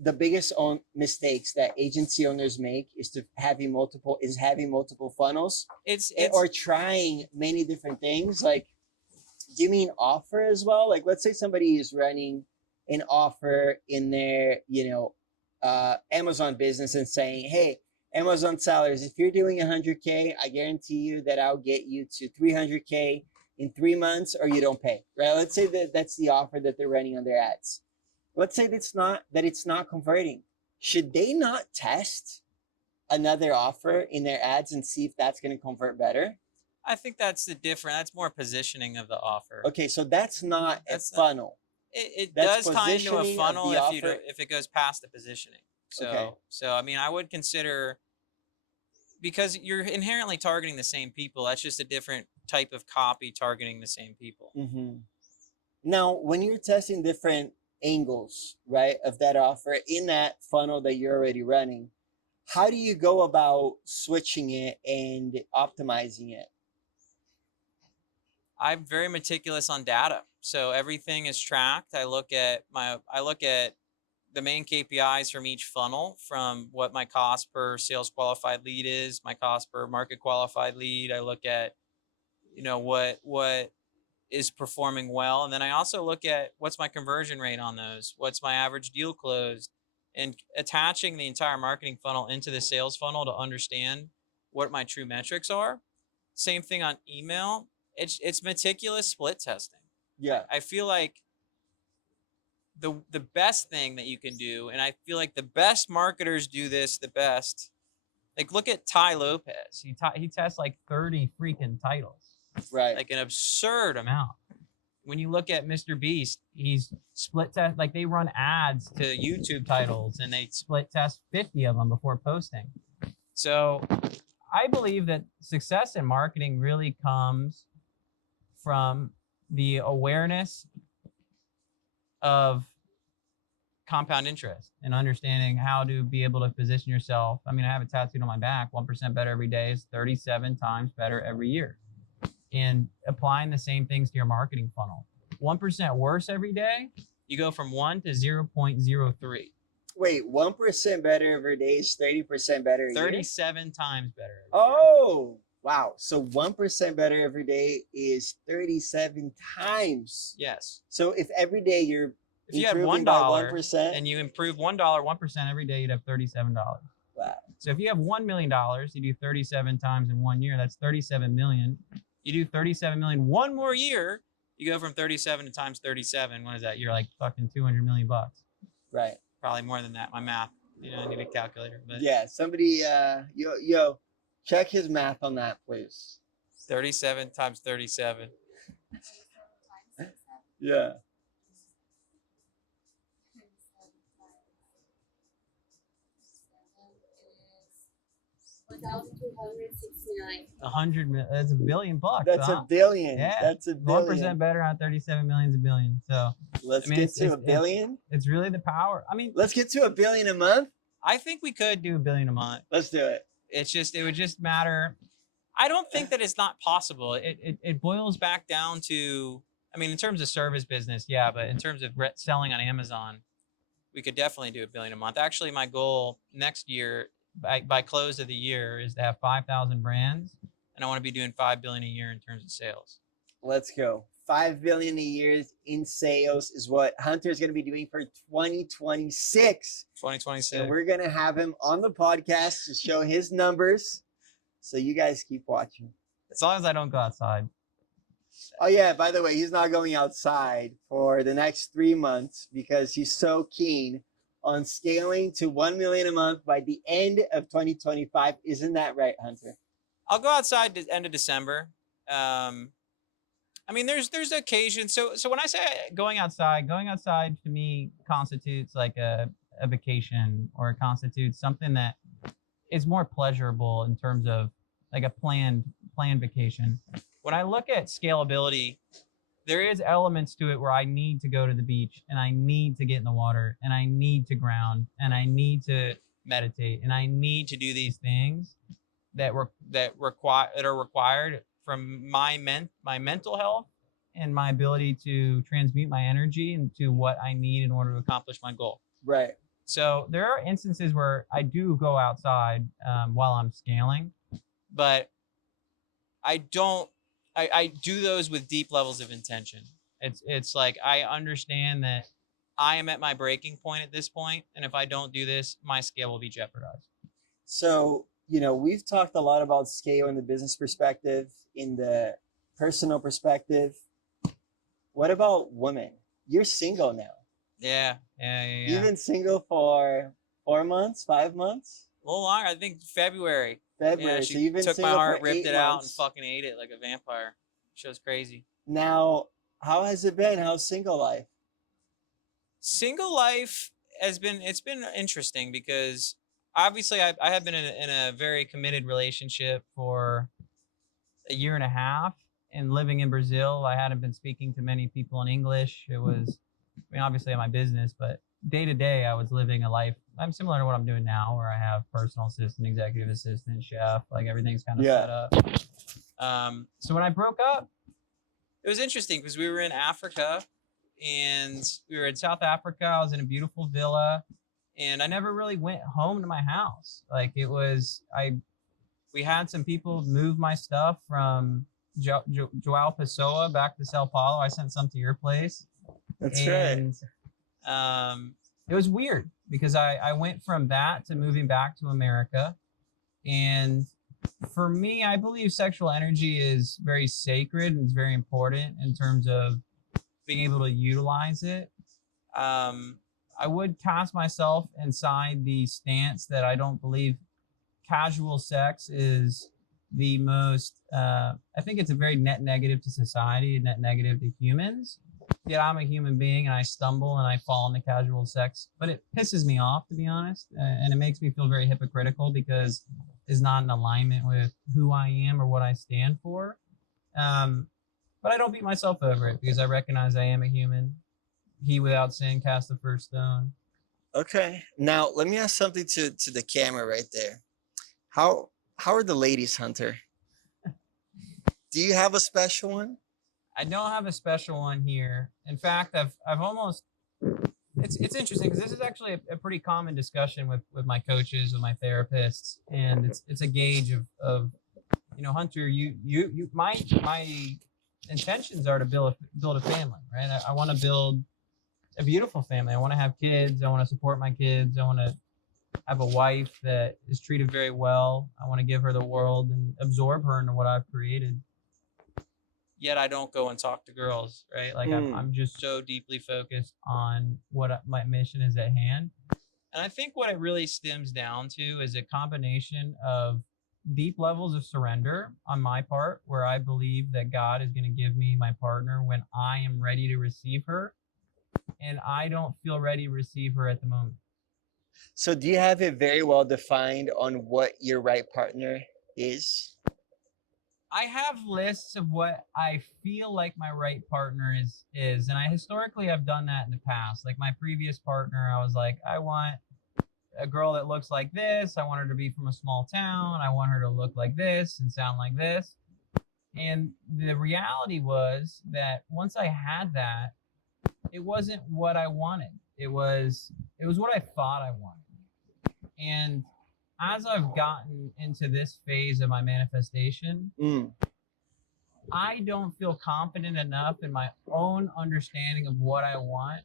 the biggest mistakes that agency owners make is having multiple funnels. It's or trying many different things. Like, do you mean offer as well? Like, let's say somebody is running an offer in their, Amazon business and saying, hey, Amazon sellers, if you're doing 100K, I guarantee you that I'll get you to 300K in 3 months, or you don't pay, right? Let's say that's the offer that they're running on their ads. Let's say it's not converting. Should they not test another offer in their ads and see if that's going to convert better? I think that's that's more positioning of the offer. Okay, so that's not a funnel. It does tie into a funnel if it goes past the positioning. So I mean, I would consider, because you're inherently targeting the same people. That's just a different type of copy targeting the same people. Mm-hmm. Now, when you're testing different angles, right, of that offer in that funnel that you're already running, How do you go about switching it and optimizing it? I'm very meticulous on data. So everything is tracked. I look at the main KPIs from each funnel, from what my cost per sales qualified lead is, my cost per market qualified lead. I look at, what is performing well. And then I also look at what's my conversion rate on those, what's my average deal closed, and attaching the entire marketing funnel into the sales funnel to understand what my true metrics are. Same thing on email. It's meticulous split testing. Yeah. I feel like the best thing that you can do, and I feel like the best marketers do this the best. Like, look at Ty Lopez. He tests like 30 freaking titles, Right. like an absurd amount. When you look at Mr. Beast, he's split test, like they run ads to YouTube titles and they split test 50 of them before posting. So I believe that success in marketing really comes from the awareness of compound interest and understanding how to be able to position yourself. I mean, I have it tattooed on my back. 1% better every day is 37 times better every year. And applying the same things to your marketing funnel. 1% worse every day, you go from 1 to 0.03. Wait, 1% better every day is 30% better a year? 37 times better. Oh, wow. So 1% better every day is 37 times. Yes. So if every day you're If you had improving by $1 1%, and you improve $1, 1% every day, you'd have $37. wow. So if you have $1 million, you do 37 times in 1 year, that's 37 million. You do 37 million one more year, you go from 37 to times 37. What is that? You're like fucking 200 million bucks. Right. Probably more than that. My math. I need a calculator. But Yeah, somebody, yo, check his math on that, please. 37 times 37. Yeah. That's $1 billion. That's huh? a billion. Yeah. That's a billion. 1% better on 37 million is a billion. So Let's get to a billion. It's really the power. I mean, Let's get to a billion a month. I think we could do $1 billion a month. Let's do it. It would just matter. I don't think that it's not possible. It boils back down to, I mean, in terms of service business, yeah, but in terms of selling on Amazon, we could definitely do $1 billion a month. Actually, my goal next year, by close of the year, is to have 5,000 brands, and I want to be doing $5 billion a year in terms of sales. Let's go. 5 billion a year in sales is what Hunter's going to be doing for 2026. 2026. And we're going to have him on the podcast to show his numbers. So you guys keep watching. As long as I don't go outside. Oh yeah, by the way, he's not going outside for the next 3 months because he's so keen on scaling to 1 million a month by the end of 2025. Isn't that right, Hunter? I'll go outside the end of December. I mean, there's occasion. So when I say going outside to me constitutes like a vacation, or it constitutes something that is more pleasurable in terms of like a planned vacation. When I look at scalability, there is elements to it where I need to go to the beach and I need to get in the water and I need to ground and I need to meditate and I need to do these things that are required from my mental health and my ability to transmute my energy into what I need in order to accomplish my goal. Right. So there are instances where I do go outside while I'm scaling, but I do those with deep levels of intention. It's like I understand that I am at my breaking point at this point, and if I don't do this, my scale will be jeopardized. So, we've talked a lot about scale in the business perspective, in the personal perspective. What about women? You're single now. Yeah. You've been single for 4 months, 5 months? A little longer. I think February. Yeah, she so you've been took single my heart, for ripped 8 it out, and months. fucking ate it like a vampire. Show's crazy. Now, how has it been? How's single life? Single life it's been interesting because obviously I have been in a very committed relationship for a year and a half, and living in Brazil, I hadn't been speaking to many people in English. It was, I mean, obviously my business, but day to day, I was living a life. I'm similar to what I'm doing now, where I have personal assistant, executive assistant, chef, like everything's kind of Yeah. set up. So when I broke up, it was interesting because we were in Africa, and we were in South Africa. I was in a beautiful villa, and I never really went home to my house. Like we had some people move my stuff from Joao Pessoa back to Sao Paulo. I sent some to your place. That's and it was weird because I went from that to moving back to America. And for me, I believe sexual energy is very sacred and it's very important in terms of being able to utilize it. I would cast myself inside the stance that I don't believe casual sex is the most, I think it's a very net negative to society, net negative to humans. Yet I'm a human being and I stumble and I fall into casual sex, but it pisses me off, to be honest. And it makes me feel very hypocritical because it's not in alignment with who I am or what I stand for. But I don't beat myself over it because I recognize I am a human. He without sin cast the first stone. Okay. Now let me ask something to the camera right there. How are the ladies, Hunter? Do you have a special one? I don't have a special one here. In fact, I've almost, it's interesting because this is actually a pretty common discussion with my coaches, with my therapists, and it's a gauge of Hunter, my intentions are to build a family, right? I want to build a beautiful family. I want to have kids. I want to support my kids. I want to have a wife that is treated very well. I want to give her the world and absorb her into what I've created. Yet I don't go and talk to girls, right? Like I'm just so deeply focused on what my mission is at hand. And I think what it really stems down to is a combination of deep levels of surrender on my part, where I believe that God is going to give me my partner when I am ready to receive her. And I don't feel ready to receive her at the moment. So do you have it very well defined on what your right partner is? I have lists of what I feel like my right partner is, and I historically have done that in the past. Like my previous partner, I was like, I want a girl that looks like this. I want her to be from a small town. I want her to look like this and sound like this. And the reality was that once I had that, it wasn't what I wanted. It was what I thought I wanted. And as I've gotten into this phase of my manifestation, I don't feel confident enough in my own understanding of what I want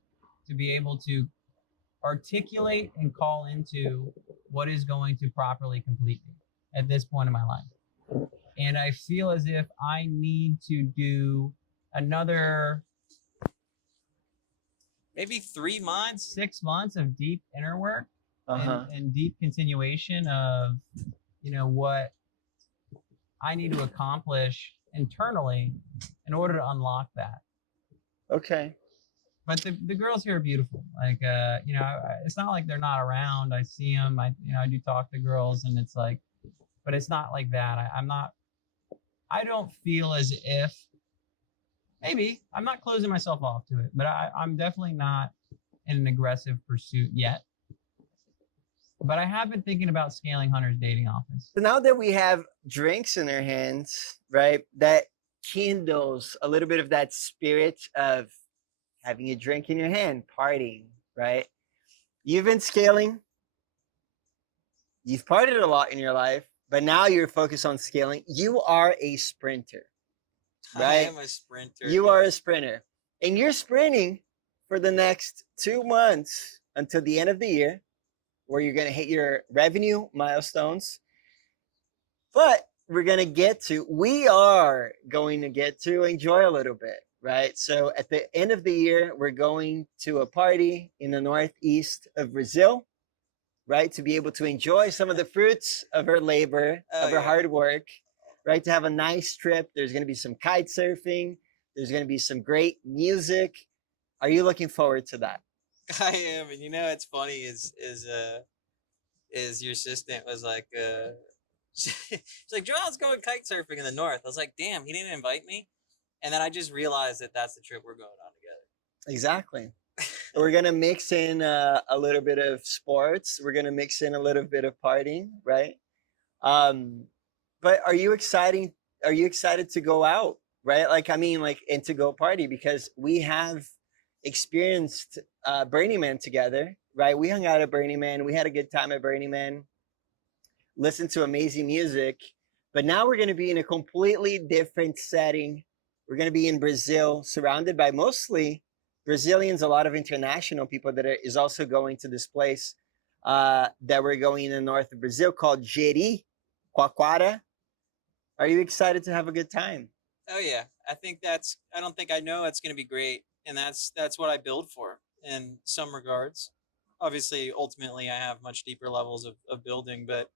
to be able to articulate and call into what is going to properly complete me at this point in my life. And I feel as if I need to do another maybe 3 months, 6 months of deep inner work and deep continuation of, what I need to accomplish internally in order to unlock that. Okay. But the girls here are beautiful. Like, it's not like they're not around. I see them. I do talk to girls, and it's like, but it's not like that. I don't feel as if, maybe I'm not closing myself off to it, but I'm definitely not in an aggressive pursuit yet. But I have been thinking about scaling Hunter's dating office. So now that we have drinks in our hands, right, that kindles a little bit of that spirit of having a drink in your hand, partying, right? You've been scaling. You've partied a lot in your life, but now you're focused on scaling. You are a sprinter, right? I am a sprinter. You are a sprinter. And you're sprinting for the next 2 months until the end of the year, where you're going to hit your revenue milestones. But we are going to get to enjoy a little bit, right? So at the end of the year, we're going to a party in the northeast of Brazil, right? To be able to enjoy some of the fruits of her labor, of her hard work, right? To have a nice trip. There's going to be some kite surfing. There's going to be some great music. Are you looking forward to that? I am, and it's funny is your assistant was like, she's like, Joel's going kite surfing in the north. I was like, damn, he didn't invite me, and then I just realized that that's the trip we're going on together. Exactly. We're gonna mix in a little bit of sports. We're gonna mix in a little bit of partying, right? Um, but are you excited to go out, right? Like, I mean, like, and to go party because we have experienced Burning Man together, right? We hung out at Burning Man. We had a good time at Burning Man, listened to amazing music. But now we're going to be in a completely different setting. We're going to be in Brazil, surrounded by mostly Brazilians, a lot of international people is also going to this place that we're going in the north of Brazil called Quaquara. Are you excited to have a good time? Oh yeah, I don't think I know it's going to be great, and that's what I build for in some regards. Obviously, ultimately, I have much deeper levels of building, but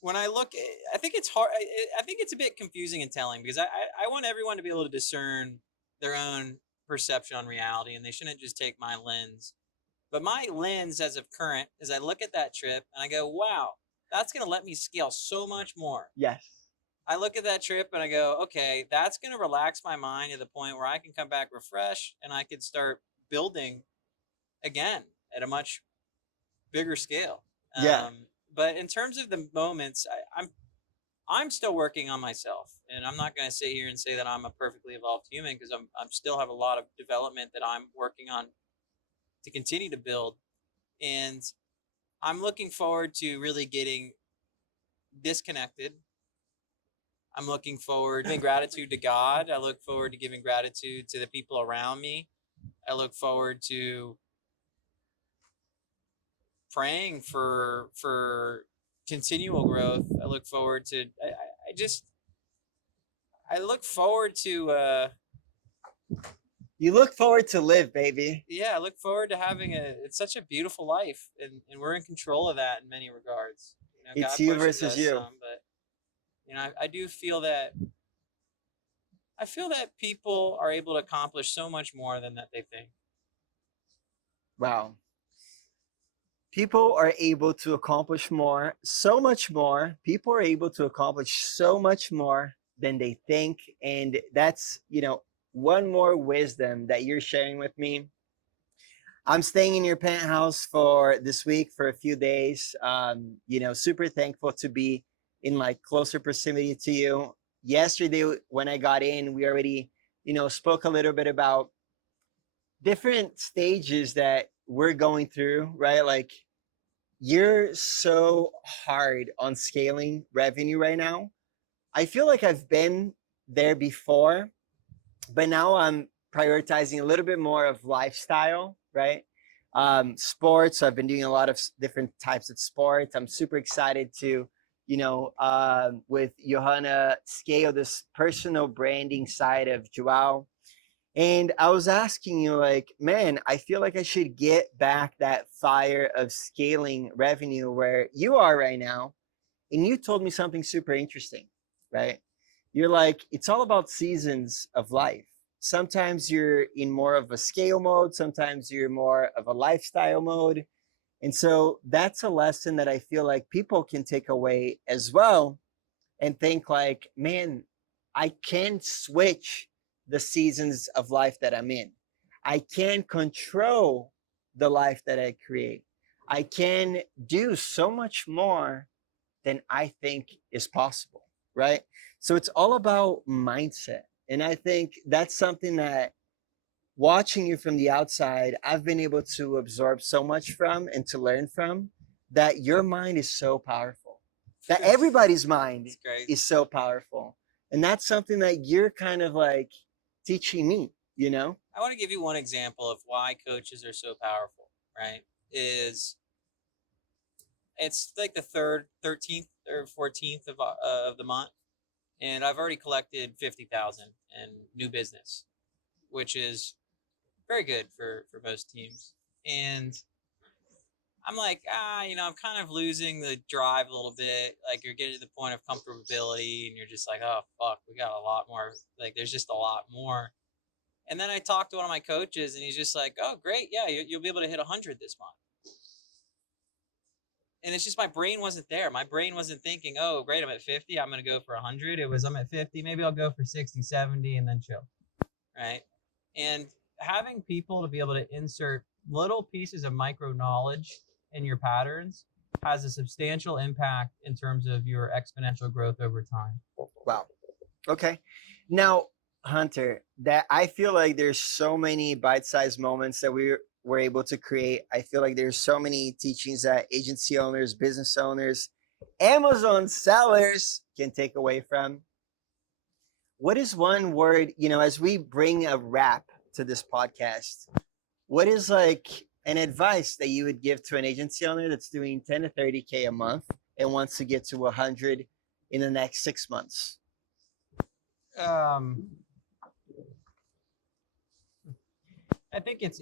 when I look, I think it's hard. I think it's a bit confusing and telling because I want everyone to be able to discern their own perception on reality, and they shouldn't just take my lens. But my lens, as of current, is I look at that trip and I go, "Wow, that's going to let me scale so much more." Yes. I look at that trip and I go, okay, that's going to relax my mind to the point where I can come back refreshed and I can start building again at a much bigger scale. Yeah. But in terms of the moments, I'm still working on myself, and I'm not going to sit here and say that I'm a perfectly evolved human because I'm still have a lot of development that I'm working on to continue to build, and I'm looking forward to really getting disconnected. I'm looking forward to giving gratitude to God. I look forward to giving gratitude to the people around me. I look forward to praying for continual growth. I look forward to I just I look forward to You look forward to live, baby. yeah, I look forward to having it's such a beautiful life, and we're in control of that in many regards. You know, It's God you pushes versus us you. some, but you know, I do feel that I feel that people are able to accomplish so much more than that they think. Wow. People are able to accomplish more, so much more. People are able to accomplish so much more than they think. And that's, one more wisdom that you're sharing with me. I'm staying in your penthouse for this week for a few days. Super thankful to be in like closer proximity to you. Yesterday, when I got in, we already, spoke a little bit about different stages that we're going through, right? Like you're so hard on scaling revenue right now. I feel like I've been there before, but now I'm prioritizing a little bit more of lifestyle, right? Sports. I've been doing a lot of different types of sports. I'm super excited to, with Johanna, scale this personal branding side of Joao. And I was asking you, like, man, I feel like I should get back that fire of scaling revenue where you are right now. And you told me something super interesting, right? You're like, it's all about seasons of life. Sometimes you're in more of a scale mode, sometimes you're more of a lifestyle mode. And so that's a lesson that I feel like people can take away as well and think like, man, I can switch the seasons of life that I'm in. I can control the life that I create. I can do so much more than I think is possible, right? So it's all about mindset. And I think that's something that watching you from the outside, I've been able to absorb so much from and to learn from that your mind is so powerful, that everybody's mind is so powerful. And that's something that you're kind of like teaching me, you know? I want to give you one example of why coaches are so powerful, right? Is it's like the 13th or 14th of the month, and I've already collected 50,000 in new business, which is very good for most teams. And I'm like, I'm kind of losing the drive a little bit. Like you're getting to the point of comfortability, and you're just like, oh fuck, we got a lot more. Like there's just a lot more. And then I talked to one of my coaches, and he's just like, oh great, yeah, you'll be able to hit 100 this month. And it's just my brain wasn't there. My brain wasn't thinking, oh great, I'm at 50, I'm gonna go for 100. It was I'm at 50, maybe I'll go for 60, 70, and then chill, right? And having people to be able to insert little pieces of micro knowledge in your patterns has a substantial impact in terms of your exponential growth over time. Wow. Okay. Now, Hunter, that I feel like there's so many bite-sized moments that we're able to create. I feel like there's so many teachings that agency owners, business owners, Amazon sellers can take away from. What is one word, as we bring a wrap to this podcast, what is like an advice that you would give to an agency owner that's doing 10 to 30K a month and wants to get to 100 in the next 6 months? I think it's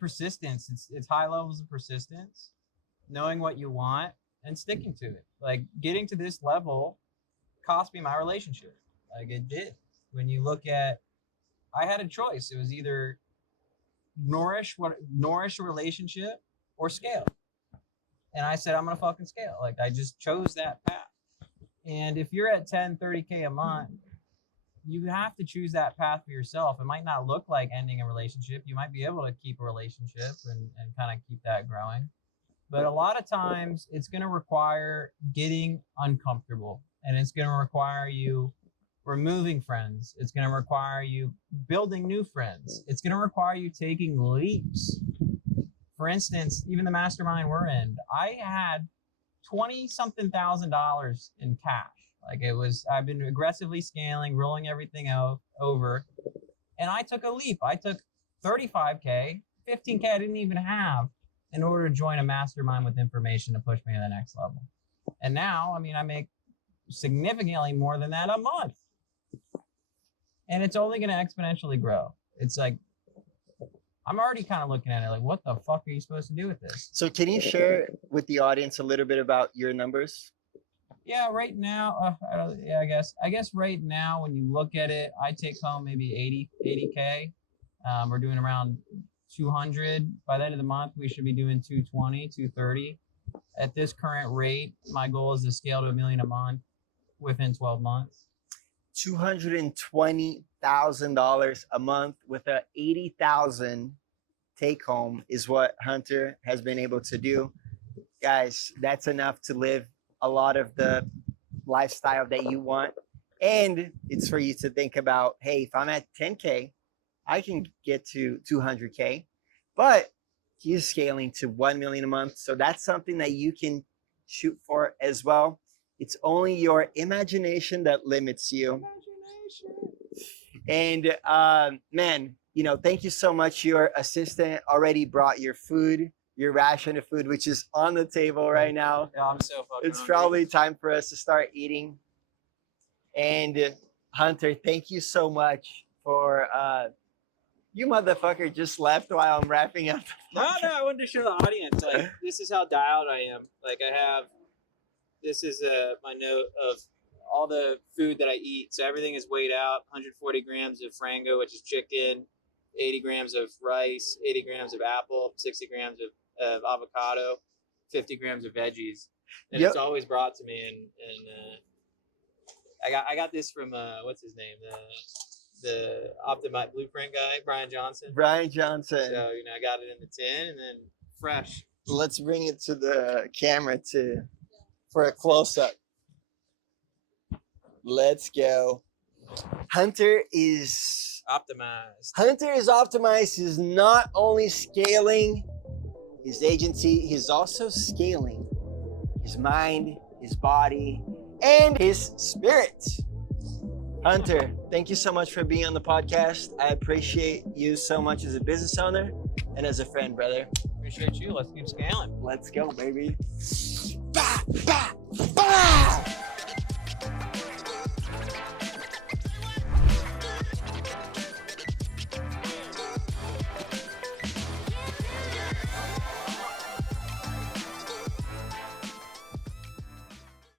persistence. It's high levels of persistence, knowing what you want and sticking to it. Like getting to this level cost me my relationship. Like it did. When you look at, I had a choice. It was either nourish a relationship or scale. And I said, I'm going to fucking scale. Like I just chose that path. And if you're at 10, 30K a month, you have to choose that path for yourself. It might not look like ending a relationship. You might be able to keep a relationship and kind of keep that growing. But a lot of times it's going to require getting uncomfortable, and it's going to require you removing friends. It's going to require you building new friends. It's going to require you taking leaps. For instance, even the mastermind we're in, I had $20-something thousand in cash. Like I've been aggressively scaling, rolling everything over, and I took a leap. I took 35K, 15K I didn't even have in order to join a mastermind with information to push me to the next level. And now, I make significantly more than that a month. And it's only going to exponentially grow. It's like, I'm already kind of looking at it like, what the fuck are you supposed to do with this? So can you share with the audience a little bit about your numbers? Yeah, right now, I guess right now when you look at it, I take home maybe 80K. We're doing around 200. By the end of the month, we should be doing 220, 230. At this current rate, my goal is to scale to $1 million a month within 12 months. $220,000 a month with a 80,000 take home is what Hunter has been able to do. Guys, that's enough to live a lot of the lifestyle that you want. And it's for you to think about, hey, if I'm at 10K, I can get to 200K, but he's scaling to 1 million a month. So that's something that you can shoot for as well. It's only your imagination that limits you. And man, thank you so much. Your assistant already brought your food, your ration of food, which is on the table right now. Yeah, I'm so fucking It's hungry. probably time for us to start eating. And Hunter, thank you so much for you motherfucker just left while I'm wrapping up. No, I wanted to show the audience. Like, this is how dialed I am. Like, this is my note of all the food that I eat. So everything is weighed out. 140 grams of frango, which is chicken, 80 grams of rice, 80 grams of apple, 60 grams of avocado, 50 grams of veggies. And It's always brought to me. And I got this from, what's his name? The Optimite Blueprint guy, Brian Johnson. So, I got it in the tin and then fresh. Let's bring it to the camera for a close-up. Let's go. Hunter is optimized. He's not only scaling his agency, he's also scaling his mind, his body, and his spirit. Hunter, thank you so much for being on the podcast. I appreciate you so much as a business owner and as a friend, brother. Appreciate you. Let's keep scaling. Let's go, baby. Bah, bah, bah!